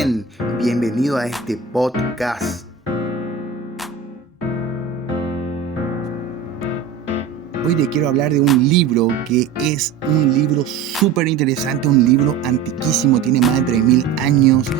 bien, bienvenido a este podcast. Hoy te quiero hablar de un libro que es un libro súper interesante, un libro antiquísimo, tiene más de 3000 años,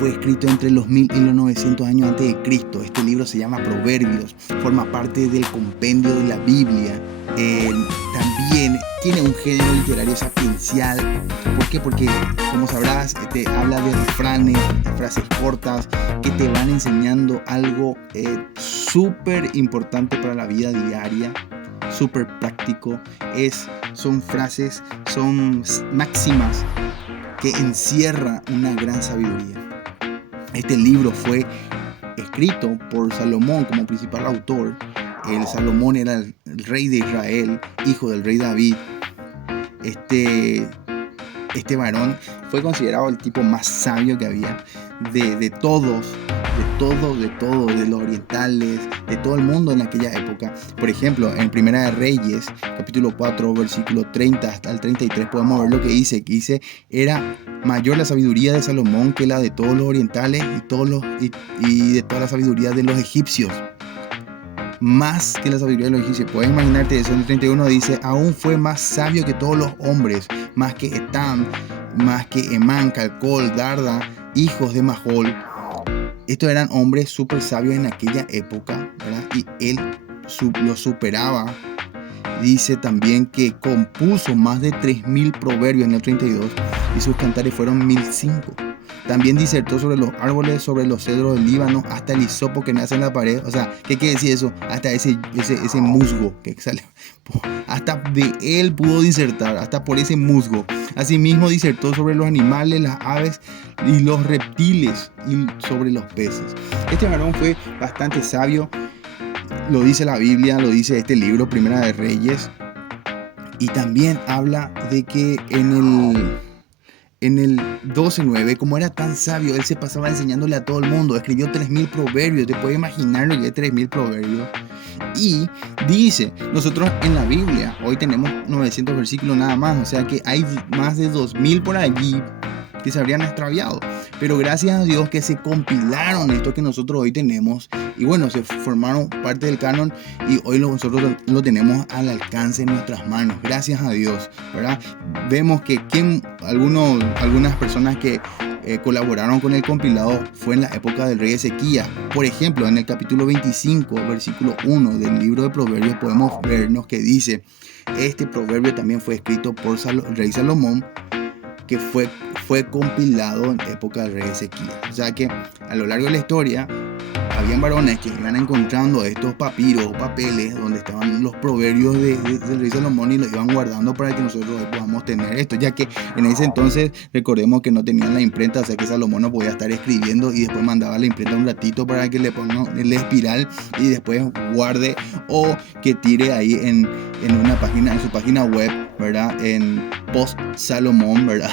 fue escrito entre los 1000 y los 900 años antes de Cristo. Este libro se llama Proverbios, forma parte del compendio de la Biblia. También tiene un género literario sapiencial. ¿Por qué? Porque, como sabrás, te habla de refranes, de frases cortas que te van enseñando algo súper importante para la vida diaria, súper práctico. Son frases, son máximas que encierra una gran sabiduría. Este libro fue escrito por Salomón como principal autor. Salomón era el rey de Israel, hijo del rey David. Este varón fue considerado el tipo más sabio que había de todos, de los orientales, de todo el mundo en aquella época. Por ejemplo, en Primera de Reyes, capítulo 4, versículo 30 hasta el 33, podemos ver lo que dice, era mayor la sabiduría de Salomón que la de todos los orientales y de toda la sabiduría de los egipcios. Más que la sabiduría de los egipcios. Puedes imaginarte eso. En el 31 dice: aún fue más sabio que todos los hombres, más que Etam, más que Emán, Calcol, Darda, hijos de Mahol. Estos eran hombres súper sabios en aquella época, ¿verdad? Y él lo superaba. Dice también que compuso más de 3000 proverbios en el 32 y sus cantares fueron 1005. También disertó sobre los árboles, sobre los cedros del Líbano, hasta el hisopo que nace en la pared. O sea, ¿qué quiere decir eso? Hasta ese musgo que sale. Hasta de él pudo disertar, hasta por ese musgo. Asimismo disertó sobre los animales, las aves y los reptiles y sobre los peces. Este varón fue bastante sabio. Lo dice la Biblia, lo dice este libro, Primera de Reyes. Y también habla de que en el 12:9, como era tan sabio, él se pasaba enseñándole a todo el mundo. Escribió 3000 proverbios. Te puedes imaginar lo que es 3000 proverbios. Y dice, nosotros en la Biblia hoy tenemos 900 versículos nada más. O sea que hay más de 2000 por allí que se habrían extraviado. Pero gracias a Dios que se compilaron esto que nosotros hoy tenemos. Y bueno, se formaron parte del canon y hoy nosotros lo tenemos al alcance de nuestras manos. Gracias a Dios, ¿verdad? Vemos que algunas personas que colaboraron con el compilado fue en la época del rey Ezequías. Por ejemplo, en el capítulo 25, versículo 1 del libro de Proverbios podemos vernos que dice: este proverbio también fue escrito por el rey Salomón, que fue compilado en época del rey Ezequías. O sea que a lo largo de la historia habían varones que iban encontrando estos papiros o papeles donde estaban los proverbios del rey Salomón y los iban guardando para que nosotros podamos tener esto, ya que en ese entonces recordemos que no tenían la imprenta. O sea que Salomón no podía estar escribiendo y después mandaba la imprenta un ratito para que le ponga el espiral y después guarde, o que tire ahí en su página web, ¿verdad? En Post Salomón, ¿verdad?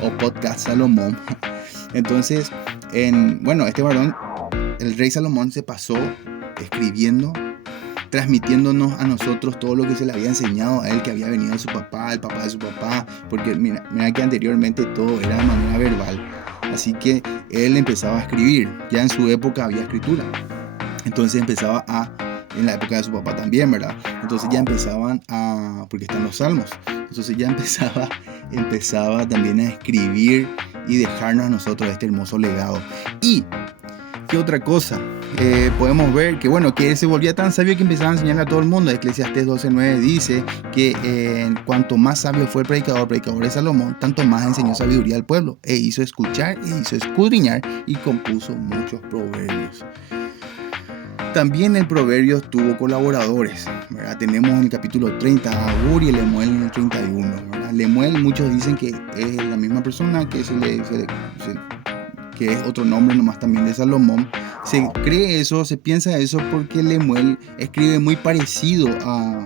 O Podcast Salomón. Entonces, este varón, el rey Salomón, se pasó escribiendo, transmitiéndonos a nosotros todo lo que se le había enseñado a él, que había venido de su papá, el papá de su papá, porque mira que anteriormente todo era de manera verbal. Así que él empezaba a escribir. Ya en su época había escritura. Entonces en la época de su papá también, ¿verdad? Entonces ya empezaban porque están los salmos. Entonces ya empezaba también a escribir y dejarnos a nosotros este hermoso legado. Y ¿qué otra cosa? Podemos ver que él se volvía tan sabio que empezaba a enseñarle a todo el mundo. Eclesiastés 12:9 dice que cuanto más sabio fue el predicador de Salomón, tanto más enseñó sabiduría al pueblo, e hizo escuchar, e hizo escudriñar, y compuso muchos proverbios. También el proverbio tuvo colaboradores, ¿verdad? Tenemos en el capítulo 30 a Ur y Lemuel en el 31, ¿verdad? Lemuel, muchos dicen que es la misma persona, que que es otro nombre nomás también de Salomón. Se cree eso, se piensa eso porque Lemuel escribe muy parecido a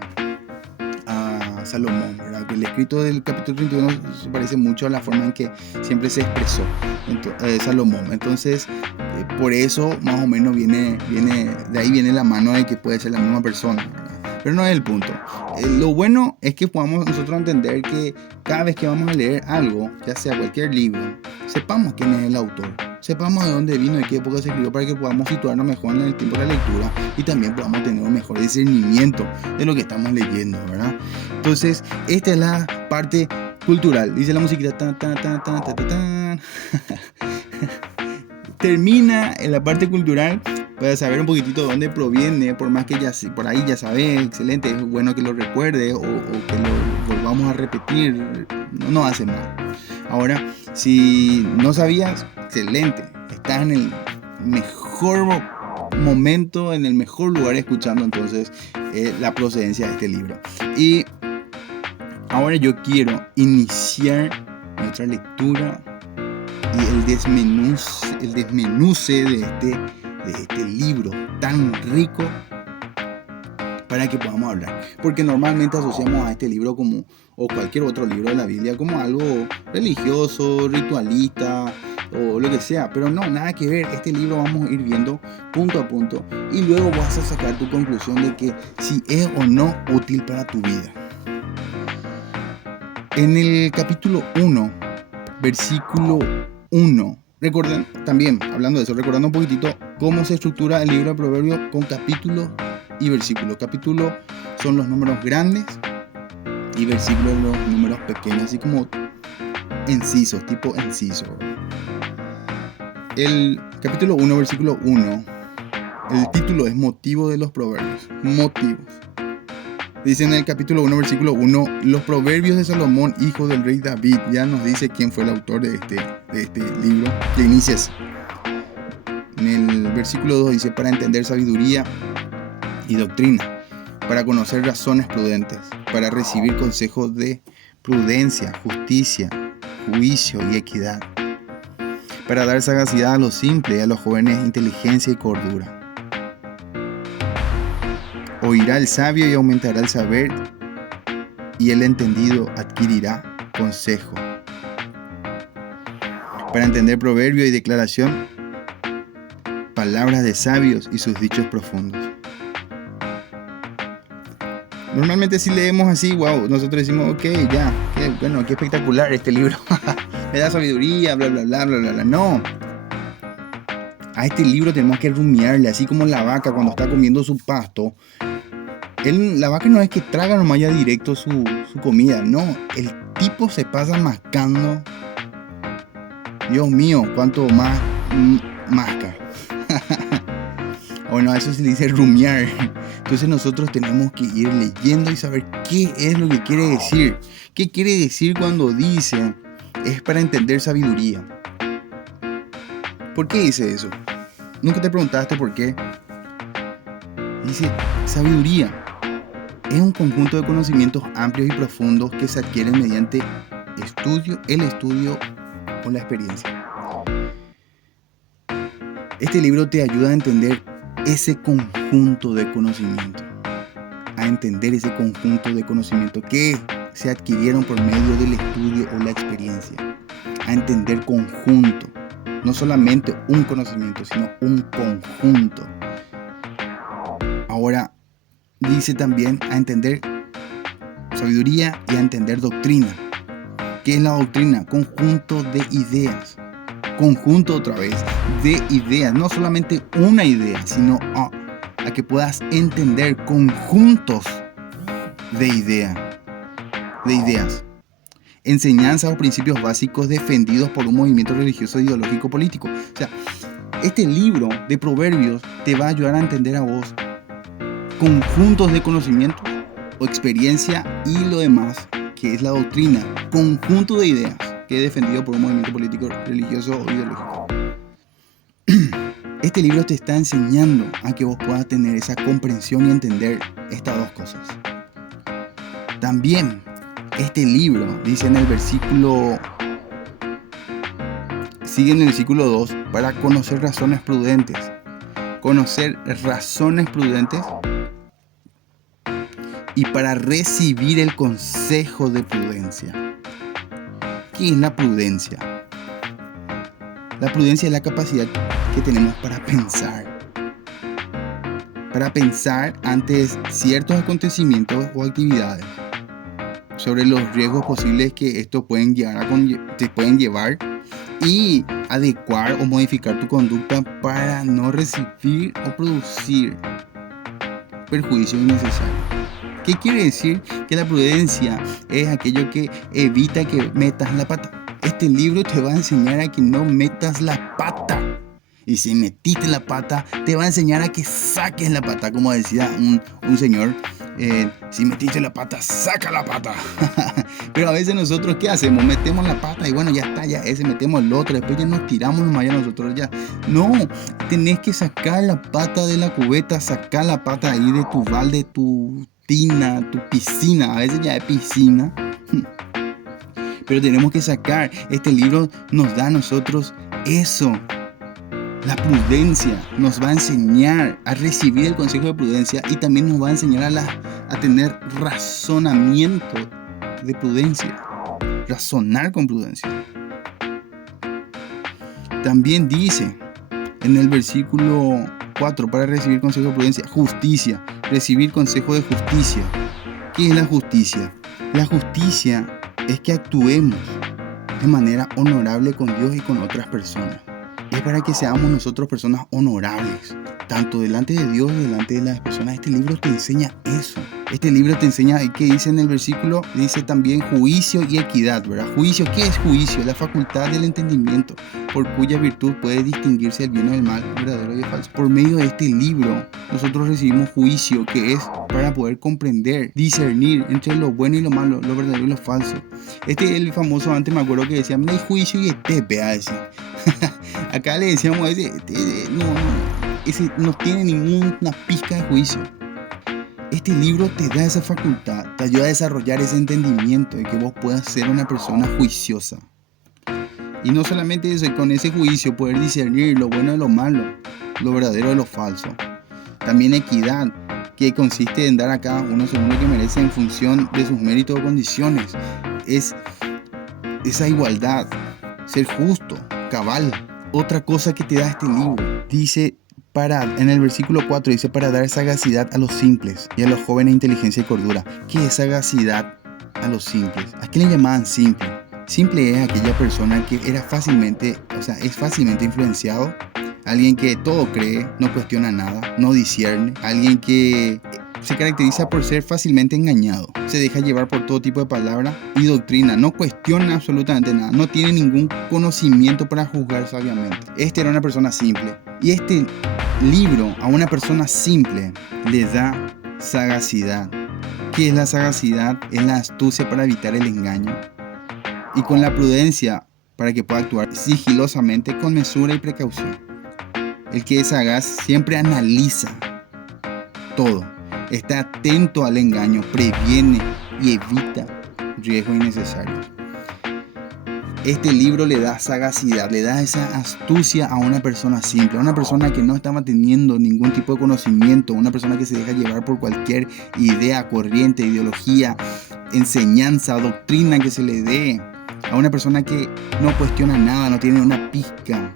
Salomón, ¿verdad? El escrito del capítulo 31 se parece mucho a la forma en que siempre se expresó Salomón. Entonces, por eso más o menos de ahí viene la mano de que puede ser la misma persona, ¿verdad? Pero no es el punto. Lo bueno es que podamos nosotros entender que cada vez que vamos a leer algo, ya sea cualquier libro, sepamos quién es el autor, sepamos de dónde vino y qué época se escribió para que podamos situarnos mejor en el tiempo de la lectura y también podamos tener un mejor discernimiento de lo que estamos leyendo, ¿verdad? Entonces, esta es la parte cultural. Dice la musiquita tan, tan, tan, tan, tan, tan, tan. Termina en la parte cultural para saber un poquitito de dónde proviene, por más que ya por ahí ya sabes, excelente, es bueno que lo recuerdes o que lo volvamos a repetir, no hace mal. Ahora, si no sabías, excelente, estás en el mejor momento, en el mejor lugar escuchando entonces la procedencia de este libro. Y ahora yo quiero iniciar nuestra lectura y el desmenuce de este libro tan rico para que podamos hablar. Porque normalmente asociamos a este libro como, o cualquier otro libro de la Biblia, como algo religioso, ritualista o lo que sea. Pero no, nada que ver. Este libro vamos a ir viendo punto a punto y luego vas a sacar tu conclusión de que si es o no útil para tu vida. En el capítulo 1, versículo 1. Recuerden, también hablando de eso, recordando un poquitito cómo se estructura el libro de Proverbios con capítulos y versículos. Capítulos son los números grandes y versículos los números pequeños, así como incisos, tipo inciso. El capítulo 1, versículo 1, el título es Motivo de los Proverbios. Motivos. Dice en el capítulo 1, versículo 1, los proverbios de Salomón, hijo del rey David. Ya nos dice quién fue el autor de este libro, que inicia así. En el versículo 2 dice, para entender sabiduría y doctrina, para conocer razones prudentes, para recibir consejos de prudencia, justicia, juicio y equidad, para dar sagacidad a los simples y a los jóvenes inteligencia y cordura. Oirá el sabio y aumentará el saber, y el entendido adquirirá consejo. Para entender proverbio y declaración, palabras de sabios y sus dichos profundos. Normalmente si leemos así, wow, nosotros decimos, ok, ya, qué espectacular este libro. Me da sabiduría, bla, bla, bla, bla, bla, bla. No. A este libro tenemos que rumiarle, así como la vaca cuando está comiendo su pasto. La vaca no es que traga nomás ya directo su comida, no, el tipo se pasa mascando. Dios mío, cuánto más masca. Bueno, a eso se le dice rumiar. Entonces nosotros tenemos que ir leyendo y saber qué es lo que quiere decir. ¿Qué quiere decir cuando dice es para entender sabiduría? ¿Por qué dice eso? ¿Nunca te preguntaste por qué? Dice sabiduría. Es un conjunto de conocimientos amplios y profundos que se adquieren mediante el estudio o la experiencia. Este libro te ayuda a entender ese conjunto de conocimientos, que se adquirieron por medio del estudio o la experiencia, a entender conjunto, no solamente un conocimiento, sino un conjunto. Ahora, dice también a entender sabiduría y a entender doctrina. ¿Qué es la doctrina? Conjunto de ideas. Conjunto otra vez de ideas. No solamente una idea, sino a que puedas entender conjuntos de ideas. Enseñanzas o principios básicos defendidos por un movimiento religioso, ideológico, político. O sea, este libro de Proverbios te va a ayudar a entender a vos conjuntos de conocimientos o experiencia y lo demás, que es la doctrina, conjunto de ideas que es defendido por un movimiento político, religioso o ideológico. Este libro te está enseñando a que vos puedas tener esa comprensión y entender estas dos cosas. También este libro dice en el versículo, sigue en el versículo 2, para conocer razones prudentes. Conocer razones prudentes y para recibir el consejo de prudencia. ¿Qué es la prudencia? La prudencia es la capacidad que tenemos para pensar antes ciertos acontecimientos o actividades, sobre los riesgos posibles que estos pueden llevar y adecuar o modificar tu conducta para no recibir o producir perjuicio innecesario. ¿Qué quiere decir? Que la prudencia es aquello que evita que metas la pata. Este libro te va a enseñar a que no metas la pata. Y si metiste la pata, te va a enseñar a que saques la pata. Como decía un señor, si metiste la pata, saca la pata. Pero a veces nosotros, ¿qué hacemos? Metemos la pata y bueno, ya está, ya ese, metemos el otro, después ya nos tiramos nomás ya nosotros ya. No, tenés que sacar la pata de la cubeta, sacar la pata ahí de tu balde, tu tina, tu piscina. A veces ya es piscina. Pero tenemos que sacar. Este libro nos da a nosotros eso. La prudencia nos va a enseñar a recibir el consejo de prudencia y también nos va a enseñar a tener razonamiento de prudencia, razonar con prudencia. También dice en el versículo 4, para recibir consejo de prudencia, justicia, recibir consejo de justicia. ¿Qué es la justicia? La justicia es que actuemos de manera honorable con Dios y con otras personas. Es para que seamos nosotros personas honorables, tanto delante de Dios y delante de las personas. Este libro te enseña eso. Este libro te enseña, ¿qué dice en el versículo? Dice también juicio y equidad, ¿verdad? Juicio, ¿qué es juicio? La facultad del entendimiento, por cuya virtud puede distinguirse el bien o el mal, el verdadero y el falso. Por medio de este libro, nosotros recibimos juicio, que es para poder comprender, discernir entre lo bueno y lo malo, lo verdadero y lo falso. Este es el famoso, antes me acuerdo que decía, no hay juicio y este, a decir. Acá le decíamos a ese, ese no tiene ninguna pizca de juicio. Este libro te da esa facultad, te ayuda a desarrollar ese entendimiento de que vos puedas ser una persona juiciosa. Y no solamente eso, con ese juicio poder discernir lo bueno de lo malo, lo verdadero de lo falso. También equidad, que consiste en dar a cada uno según lo que merece en función de sus méritos o condiciones. Es esa igualdad, ser justo, cabal. Otra cosa que te da este libro, dice, en el versículo 4 dice, para dar sagacidad a los simples y a los jóvenes inteligencia y cordura. ¿Qué es sagacidad a los simples? ¿A qué le llamaban simple? Simple es aquella persona que es fácilmente influenciado, alguien que todo cree, no cuestiona nada, no discierne, alguien que se caracteriza por ser fácilmente engañado, se deja llevar por todo tipo de palabra y doctrina, no cuestiona absolutamente nada, no tiene ningún conocimiento para juzgar sabiamente. Este era una persona simple. Y este libro a una persona simple le da sagacidad. ¿Qué es la sagacidad? Es la astucia para evitar el engaño. Y con la prudencia para que pueda actuar sigilosamente con mesura y precaución. El que es sagaz siempre analiza todo. Está atento al engaño, previene y evita riesgos innecesarios. Este libro le da sagacidad, le da esa astucia a una persona simple, a una persona que no estaba teniendo ningún tipo de conocimiento, una persona que se deja llevar por cualquier idea, corriente, ideología, enseñanza, doctrina que se le dé, a una persona que no cuestiona nada, no tiene una pizca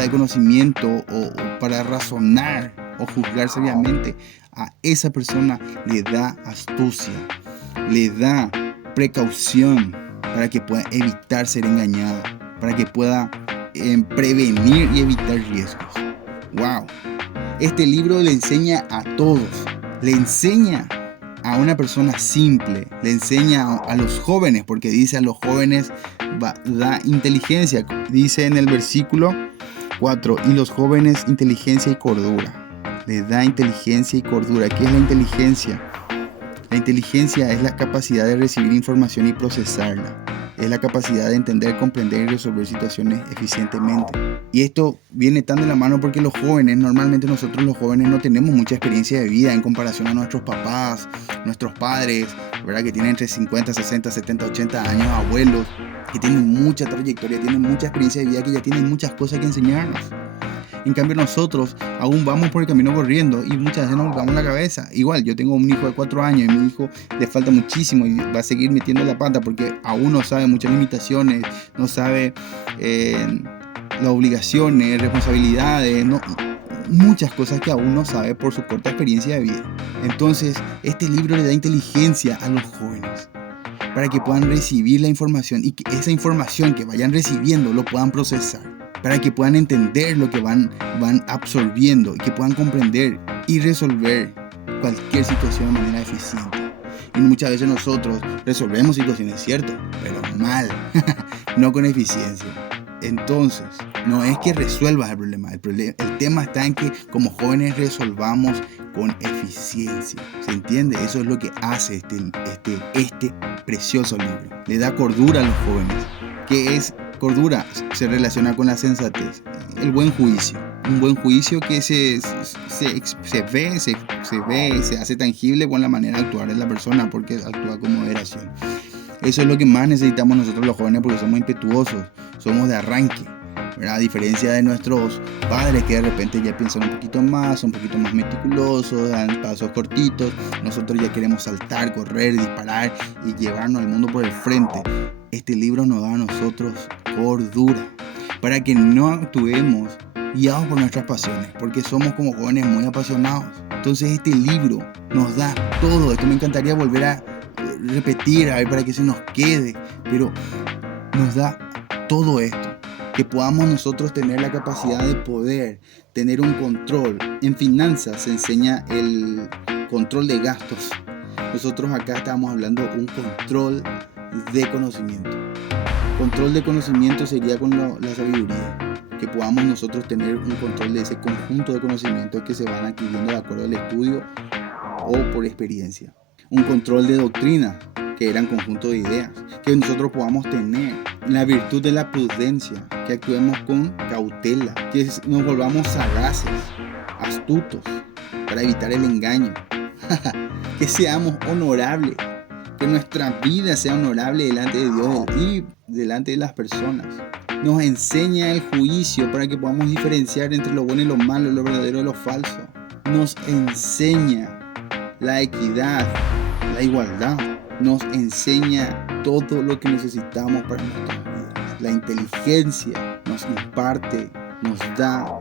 de conocimiento o para razonar o juzgar seriamente. A esa persona le da astucia, le da precaución para que pueda evitar ser engañado, para que pueda prevenir y evitar riesgos. ¡Wow! Este libro le enseña a todos, le enseña a una persona simple, le enseña a los jóvenes, porque dice a los jóvenes da inteligencia, dice en el versículo 4, y los jóvenes inteligencia y cordura. Le da inteligencia y cordura. ¿Qué es la inteligencia? La inteligencia es la capacidad de recibir información y procesarla. Es la capacidad de entender, comprender y resolver situaciones eficientemente. Y esto viene tan de la mano porque los jóvenes, normalmente nosotros los jóvenes no tenemos mucha experiencia de vida en comparación a nuestros papás, nuestros padres, ¿verdad? Que tienen entre 50, 60, 70, 80 años, abuelos, que tienen mucha trayectoria, tienen mucha experiencia de vida, que ya tienen muchas cosas que enseñarnos. En cambio nosotros aún vamos por el camino corriendo y muchas veces nos golpeamos la cabeza. Igual, yo tengo un hijo de 4 años y mi hijo le falta muchísimo y va a seguir metiendo la pata porque aún no sabe muchas limitaciones, no sabe las obligaciones, responsabilidades, muchas cosas que aún no sabe por su corta experiencia de vida. Entonces, este libro le da inteligencia a los jóvenes. para que puedan recibir la información y que esa información que vayan recibiendo lo puedan procesar, para que puedan entender lo que van absorbiendo y que puedan comprender y resolver cualquier situación de manera eficiente. Y muchas veces nosotros resolvemos situaciones, ¿cierto? Pero mal, no con eficiencia. Entonces, no es que resuelvas el problema. El tema está en que como jóvenes resolvamos con eficiencia. ¿Se entiende? Eso es lo que hace este precioso libro. Le da cordura a los jóvenes. ¿Qué es cordura? Se relaciona con la sensatez. El buen juicio. Un buen juicio que se hace tangible con la manera de actuar de la persona, porque actúa con moderación. Eso es lo que más necesitamos nosotros los jóvenes, porque somos impetuosos, somos de arranque, ¿verdad? A diferencia de nuestros padres que de repente ya piensan un poquito más, son un poquito más meticulosos, dan pasos cortitos. Nosotros ya queremos saltar, correr, disparar y llevarnos al mundo por el frente. Este libro nos da a nosotros cordura para que no actuemos guiados por nuestras pasiones, porque somos como jóvenes muy apasionados. Entonces este libro nos da todo esto. Me encantaría volver a repetir, a ver, para que se nos quede, pero nos da todo esto, que podamos nosotros tener la capacidad de poder tener un control. En finanzas se enseña el control de gastos. Nosotros acá estamos hablando de un control de conocimiento. Control de conocimiento sería con la sabiduría, que podamos nosotros tener un control de ese conjunto de conocimientos que se van adquiriendo de acuerdo al estudio o por experiencia. Un control de doctrina, que eran conjunto de ideas, que nosotros podamos tener la virtud de la prudencia, que actuemos con cautela, que nos volvamos sagaces, astutos, para evitar el engaño, que seamos honorables, que nuestra vida sea honorable delante de Dios y delante de las personas. Nos enseña el juicio para que podamos diferenciar entre lo bueno y lo malo, lo verdadero y lo falso. Nos enseña la equidad, la igualdad, nos enseña todo lo que necesitamos para nuestras vidas. La inteligencia nos imparte, nos da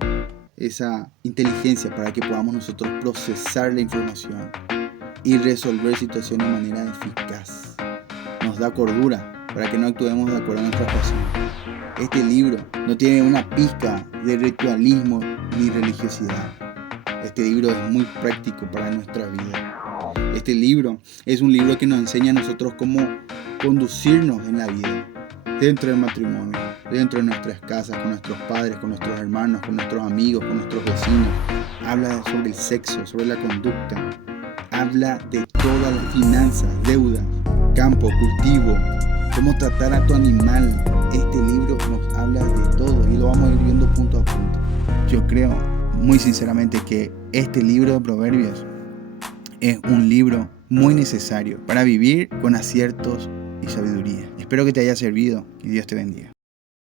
esa inteligencia para que podamos nosotros procesar la información y resolver situaciones de manera eficaz. Nos da cordura para que no actuemos de acuerdo a nuestras pasiones. Este libro no tiene una pizca de ritualismo ni religiosidad. Este libro es muy práctico para nuestra vida. Este libro es un libro que nos enseña a nosotros cómo conducirnos en la vida, dentro del matrimonio, dentro de nuestras casas, con nuestros padres, con nuestros hermanos, con nuestros amigos, con nuestros vecinos. Habla sobre el sexo, sobre la conducta. Habla de todas las finanzas, deudas, campo, cultivo, cómo tratar a tu animal. Este libro nos habla de todo y lo vamos a ir viendo punto a punto. Yo creo muy sinceramente que este libro de Proverbios es un libro muy necesario para vivir con aciertos y sabiduría. Espero que te haya servido y Dios te bendiga.